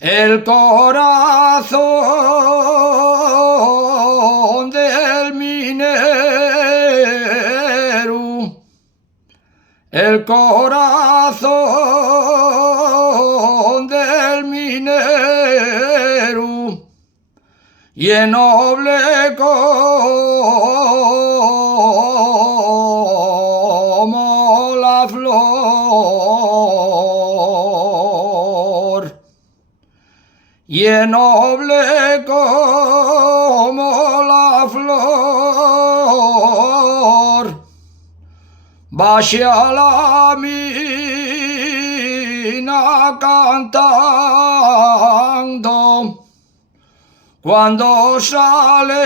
El corazón del minero, el corazón del minero, y es noble como la flor, y es noble como la flor, vaya la mina cantando cuando sale,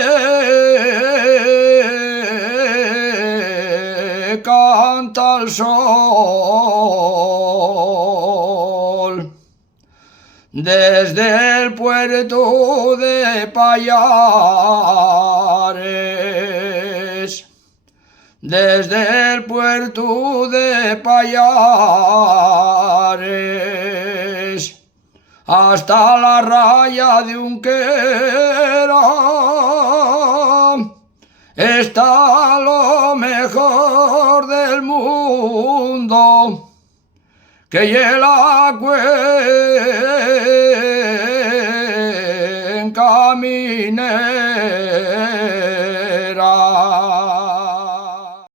canta el sol. Desde el puerto de Payares, desde el puerto de Payares, hasta la raya de Unquera, está lo mejor del mundo, que es la cuenca minera.